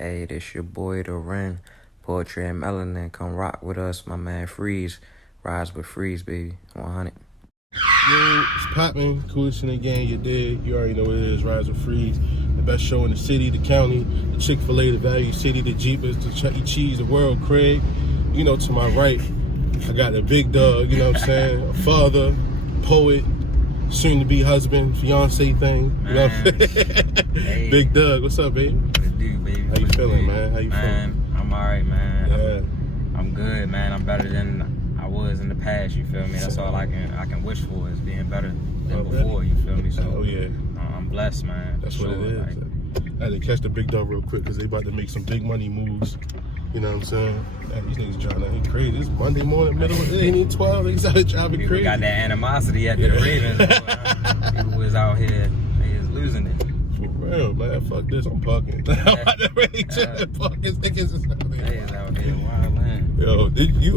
Hey, this your boy, The Ren. Poetry and Melanin. Come rock with us, my man Freeze. Rise with Freeze, baby. 100. Yo, it's poppin', coolest in the game, you did. You already know what it is, Rise with Freeze. The best show in the city, the county, the Chick-fil-A, the Value City, the Jeepers, the Chuck E. Cheese, the world, Craig. You know, to my right, I got the big dog, you know what I'm saying? A father, poet, soon-to-be husband, fiance thing, you know what I'm saying? Hey. Big Doug, what's up, baby? What it do, baby? How you feeling, man? How you feeling? I'm alright, man. Yeah. I'm good, man. I'm better than I was in the past, you feel me? That's all I can wish for is being better than before, you feel me? So oh, yeah. I'm blessed, man. That's what it is. Like, I had to catch the big dog real quick because they about to make some big money moves. You know what I'm saying? Man, these niggas trying to, they crazy. It's Monday morning, middle of it ain't even 12. They started driving people crazy. Got that animosity at the Ravens. People was out here, they is losing it. For real, man. Fuck this. I'm parking. I'm about to ready to park. His niggas They is out here wildin'. Yo, did you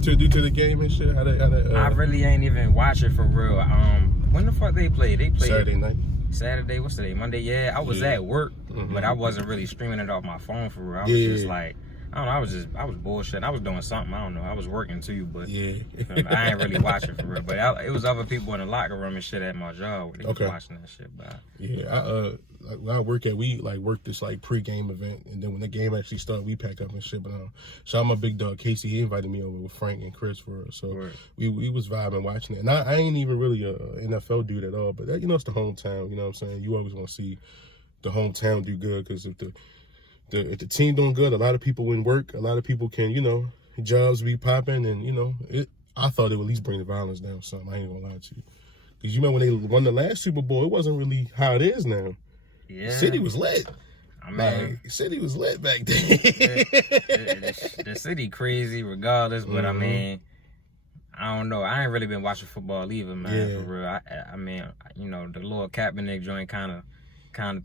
to the game and shit? How I really ain't even watch it for real. When the fuck they played? They played Saturday night. Saturday, what's today? Monday, yeah. I was at work, but I wasn't really streaming it off my phone for real. I was just like, I don't know, I was bullshitting. I was doing something, I don't know. I was working too, but I ain't really watching for real. But it was other people in the locker room and shit at my job where they was watching that shit. But yeah, when I work at, we work this pre-game event, and then when the game actually started, we pack up and shit. But shout out my big dog Casey, he invited me over with Frank and Chris for us. So we was vibing watching it. And I ain't even really a NFL dude at all, but that, you know, it's the hometown. You know what I'm saying? You always want to see the hometown do good, because if the team doing good, a lot of people in work, a lot of people can, you know, jobs be popping, and you know, I thought it would at least bring the violence down some. I ain't gonna lie to you, because you remember when they won the last Super Bowl, it wasn't really how it is now. Yeah, city was lit. I mean, city was lit back then. the city crazy regardless, but I mean, I don't know. I ain't really been watching football either, man. For real. I mean, you know, the little Kaepernick joint kind of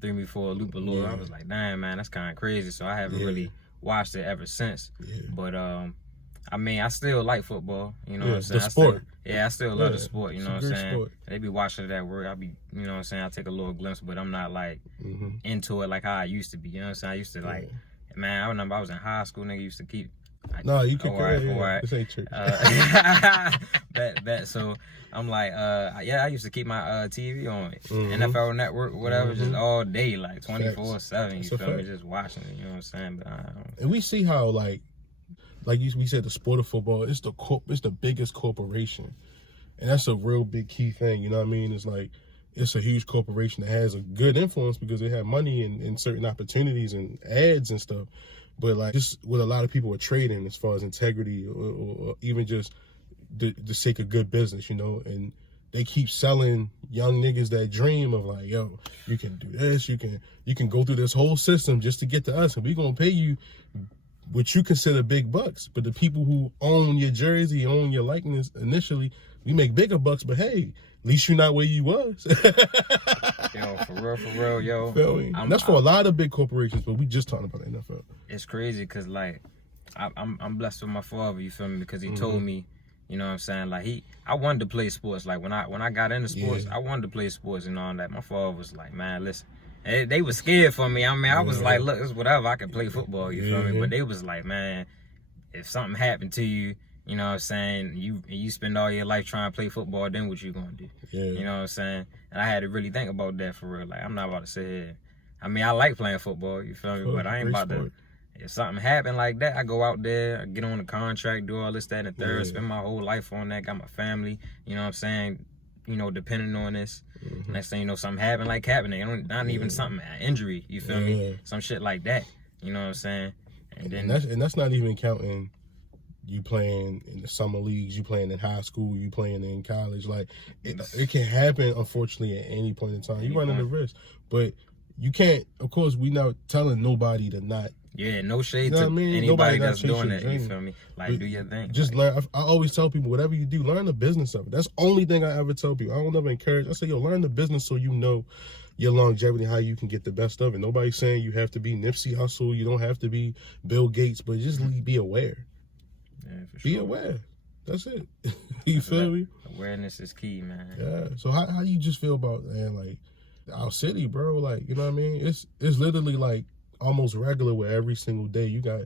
threw me for a loop a little. I was like, damn, man, that's kind of crazy. So I haven't really watched it ever since. But I mean, I still like football. You know what I'm saying? The sport. I still love the sport. You know what I'm saying? Sport. They be watching it at work. I be, you know what I'm saying? I take a little glimpse, but I'm not like into it like how I used to be. You know what I'm saying? I used to like, man, I remember I was in high school. Nigga used to keep. No, you can This ain't church. Bet. So I'm like, I used to keep my TV on NFL Network, whatever, just all day, like 24/7. You feel me? Just watching it. You know what I'm saying? But and we see how like we said, the sport of football, it's the biggest corporation, and that's a real big key thing. You know what I mean? It's like, it's a huge corporation that has a good influence because they have money and certain opportunities and ads and stuff. But like, just what a lot of people are trading as far as integrity or even just the sake of good business, you know, and they keep selling young niggas that dream of like, yo, you can do this, you can go through this whole system just to get to us, and we gonna pay you what you consider big bucks. But the people who own your jersey, own your likeness initially, we make bigger bucks, but hey, at least you're not where you was. Yo, for real, yo. That's for a lot of big corporations, but we just talking about the NFL. It's crazy because like I'm blessed with my father, you feel me? Because he told me, you know what I'm saying, like I wanted to play sports. Like when I got into sports, I wanted to play sports and all that. My father was like, man, listen. They was scared for me. I mean, I was like, look, it's whatever. I can play football, you feel me? But they was like, man, if something happened to you, you know what I'm saying, you spend all your life trying to play football, then what you gonna do? You know what I'm saying? And I had to really think about that for real. Like, I'm not about to sit here. I mean, I like playing football, you feel me? But I ain't about to. If something happened like that, I go out there, I get on a contract, do all this, that, and the third, spend my whole life on that, got my family, you know what I'm saying? You know, depending on this. Next thing you know, something happened like happening. Not even something, injury, you feel me? Some shit like that. You know what I'm saying? And that's not even counting you playing in the summer leagues, you playing in high school, you playing in college. Like, it can happen, unfortunately, at any point in time. You running the risk. But you can't, of course, we not telling nobody to not. Yeah, no shade to anybody that's doing that, you feel me? Like, do your thing. Just learn. I always tell people, whatever you do, learn the business of it. That's the only thing I ever tell people. I don't ever encourage. I say, yo, learn the business so you know your longevity, how you can get the best of it. Nobody's saying you have to be Nipsey Hussle. You don't have to be Bill Gates, but just be aware. Yeah, for sure. Be aware. That's it. You feel me? Awareness is key, man. Yeah. So how you just feel about, man, like, our city, bro? Like, you know what I mean? It's literally like almost regular where every single day you got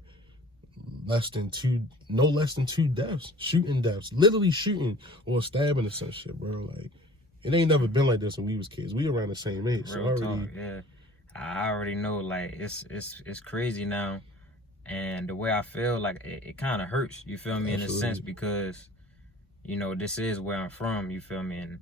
no less than two deaths, shooting deaths, literally shooting or stabbing or some shit, bro. Like, it ain't never been like this when we was kids. We around the same age. Real talk, yeah. I already know, like, it's crazy now. And the way I feel, like, it kind of hurts, you feel me, in a sense, because, you know, this is where I'm from, you feel me, and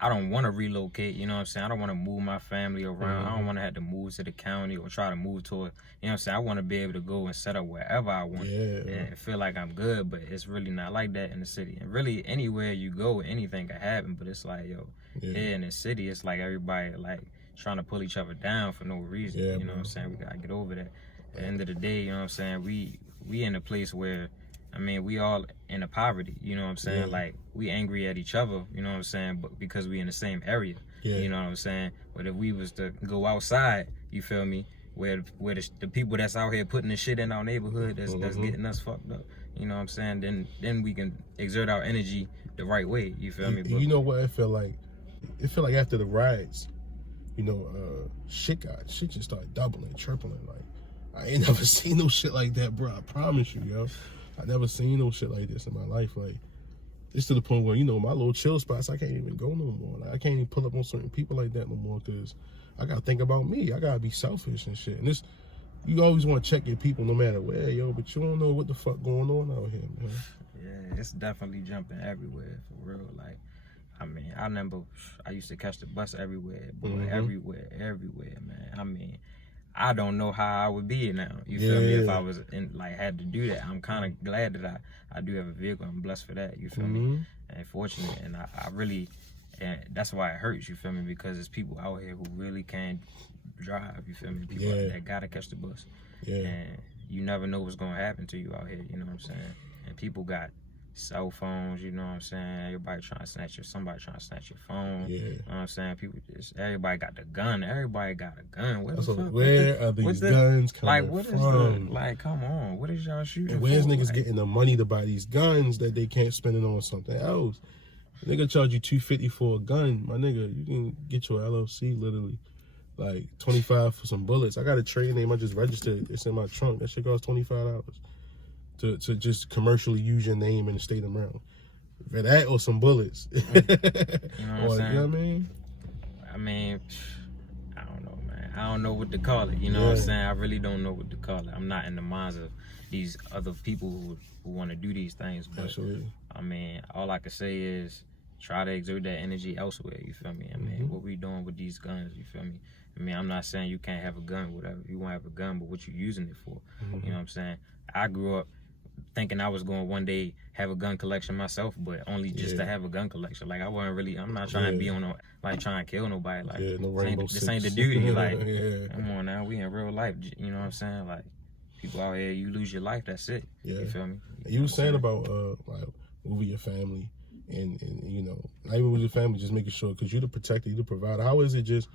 I don't want to relocate, you know what I'm saying? I don't want to move my family around. I don't want to have to move to the county or try to move to it. You know what I'm saying? I want to be able to go and set up wherever I want and feel like I'm good, but it's really not like that in the city. And really, anywhere you go, anything can happen, but it's like, yo, here in the city, it's like everybody, like, trying to pull each other down for no reason. You know what I'm saying? We got to get over that. At the end of the day, you know what I'm saying? We in a place where, I mean, we all in a poverty, you know what I'm saying? Like, we angry at each other, you know what I'm saying? But because we in the same area, you know what I'm saying? But if we was to go outside, you feel me? Where the people that's out here putting the shit in our neighborhood that's getting us fucked up, you know what I'm saying? Then we can exert our energy the right way, you feel me? But, you know what it feel like? It feel like after the riots, you know, shit just started doubling, tripling. Like, I ain't never seen no shit like that, bro. I promise you, yo. I never seen no shit like this in my life. Like, it's to the point where, you know, my little chill spots, I can't even go no more. Like, I can't even pull up on certain people like that no more because I got to think about me. I got to be selfish and shit. And this, you always want to check your people no matter where, yo, but you don't know what the fuck going on out here, man. Yeah, it's definitely jumping everywhere, for real. Like, I mean, I remember I used to catch the bus everywhere, boy, everywhere, man. I mean, I don't know how I would be now. You feel me? If I was had to do that. I'm kind of glad that I do have a vehicle. I'm blessed for that. You feel me? And fortunate, and I really, and that's why it hurts. You feel me? Because there's people out here who really can't drive. You feel me? People that gotta catch the bus. And you never know what's gonna happen to you out here. You know what I'm saying? And people got cell phones, you know what I'm saying? Everybody trying to snatch somebody trying to snatch your phone. You know what I'm saying? Everybody got the gun. Everybody got a gun. Where are these guns coming from? Like, come on. What is y'all shooting and where's for? Niggas getting the money to buy these guns that they can't spend it on something else? Nigga charge you $250 for a gun. My nigga, you can get your LLC literally. Like $25 for some bullets. I got a trade name I just registered. It's in my trunk. That shit costs $25. To just commercially use your name in the state of Maryland. For that or some bullets. You know what I'm saying? You know what I mean? I mean, I don't know, man. I don't know what to call it. You know what I'm saying? I really don't know what to call it. I'm not in the minds of these other people who want to do these things. But, I mean, all I can say is try to exert that energy elsewhere, you feel me? I mean, what we doing with these guns, you feel me? I mean, I'm not saying you can't have a gun, whatever. You want to have a gun, but what you using it for? You know what I'm saying? I grew up thinking I was going to one day have a gun collection myself, but only just to have a gun collection. Like, I wasn't really, I'm not trying to be on no, like, trying to kill nobody. Like, no this ain't the duty. Like, come on now, we in real life. You know what I'm saying? Like, people out here, you lose your life, that's it. You feel me? You were saying about, like, moving your family and, you know, not even with your family, just making sure, because you're the protector, you're the provider. How is it just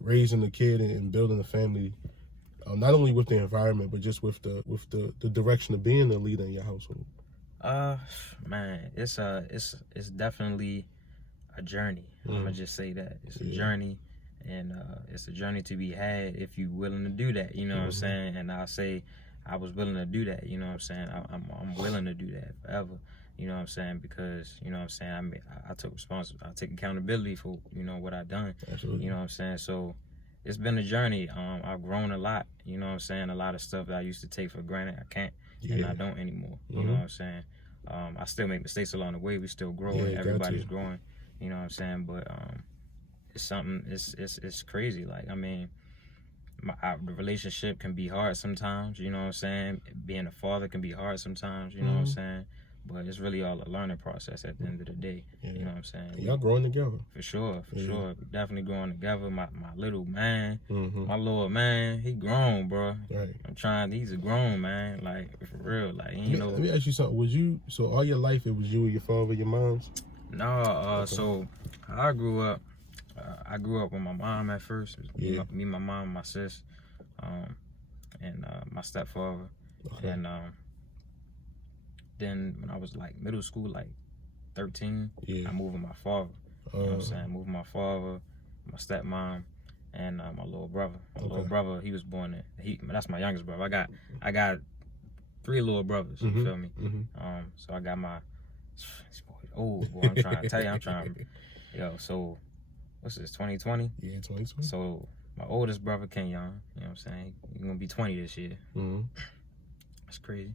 raising a kid and building a family, not only with the environment, but just with the direction of being the leader in your household? Man, it's definitely a journey. I'm gonna just say that it's a journey, and it's a journey to be had if you're willing to do that. You know what I'm saying? And I say I was willing to do that. You know what I'm saying? I'm willing to do that forever. You know what I'm saying? Because, you know what I'm saying, I took responsibility, I take accountability for, you know, what I done. You know what I'm saying? So it's been a journey. I've grown a lot. You know what I'm saying? A lot of stuff that I used to take for granted, I can't, and I don't anymore. You know what I'm saying? I still make mistakes along the way. We still growing. Everybody's growing. You know what I'm saying? But it's something. It's crazy. Like, I mean, the relationship can be hard sometimes. You know what I'm saying? Being a father can be hard sometimes. You know what I'm saying? But it's really all a learning process at the end of the day. You know what I'm saying? Y'all growing together. For sure. We're definitely growing together. My little man, my little man, he grown, bro. He's a grown man, like, for real. Like, you know. Let me ask you something. So all your life it was you and your father, your moms? No, so I grew up with my mom at first. Me, my mom, my sis, and my stepfather. And then when I was like middle school, like 13, I moved with my father. You know what I'm saying? Moved with my father, my stepmom, and my little brother. My little brother, he was born there. That's my youngest brother. I got 3 little brothers. You feel me? So I got my boy, I'm trying to tell you, so what's this, 2020? Yeah, 2020. So my oldest brother, Kenyon, you know what I'm saying? He's gonna be 20 this year. That's crazy.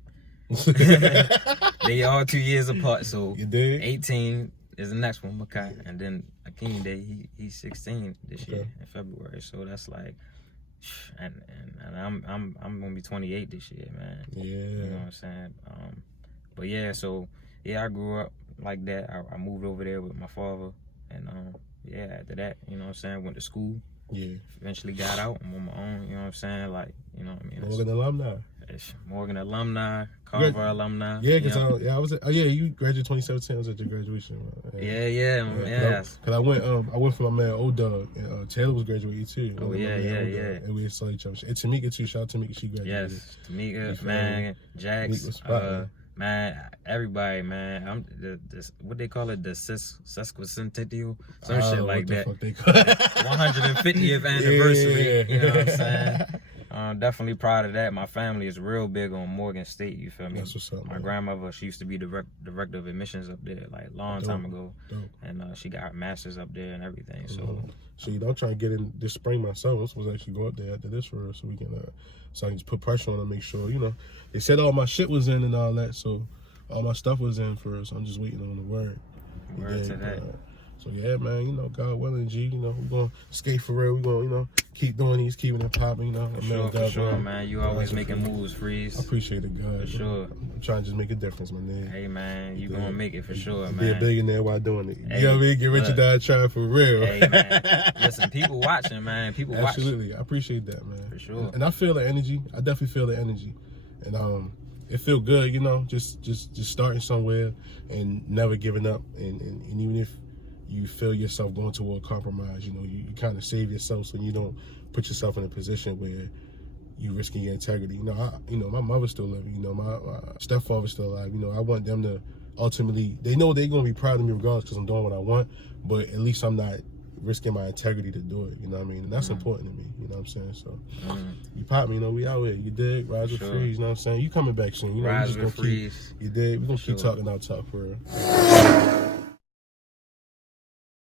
They all 2 years apart, so 18 is the next one, Makai, and then Akeem Day, he's 16 this year in February. So that's like, and I'm gonna be 28 this year, man. Yeah, you know what I'm saying. But yeah, so yeah, I grew up like that. I moved over there with my father, and yeah, after that, you know what I'm saying, went to school. Yeah. Eventually got out. I'm on my own, you know what I'm saying? Like, you know what I mean? Morgan alumni. Morgan alumni, Carver alumni. Yeah, because I was you graduated 2017. I was at your graduation. Yeah. Because I went for my man O-Dog, and Taylor was graduating too. Oh, yeah. And we saw each other. And Tamika too. Shout out to Tamika, she graduated. Yes, Tamika, man, Jax, man, everybody, man. I'm what they call it, the sesquicentennial, some shit like that. 150th anniversary. You know what I'm saying? I'm definitely proud of that. My family is real big on Morgan State. You feel me? That's what's up. My grandmother, she used to be director of admissions up there, like a long time ago, and she got her master's up there and everything. So, so I'm trying to get in this spring myself. I'm supposed to actually go up there after this for us, so we can, so I can just put pressure on to make sure, they said all my shit was in and all that, so all my stuff was in for us. I'm just waiting on the word. Word to that. So yeah, man, God willing, G, we're gonna skate for real. We're gonna, keep doing these, keeping it popping, For sure, man. You always making moves, Freeze. I appreciate it, God. For sure. I'm trying to just make a difference, my nigga. Hey, man, you gonna make it for sure, man. Be a billionaire while doing it. Hey, you know what I mean? Get rich or die trying for real. Hey, man. Listen, people watching, man. People watching. Absolutely. I appreciate that, man. For sure. And I feel the energy. I definitely feel the energy. And it feel good, just starting somewhere and never giving up. And even if you feel yourself going toward compromise, you kind of save yourself so you don't put yourself in a position where you risking your integrity. My mother's still living, my stepfather's still alive. I want them to ultimately, they know they're going to be proud of me regardless because I'm doing what I want, but at least I'm not risking my integrity to do it, you know what I mean? And that's important to me, you know what I'm saying? So, you pop me, we out here, you dig? Rise with Freeze, you know what I'm saying? You coming back soon, Rise with Freeze. You dig? We're going to keep talking our talk for real.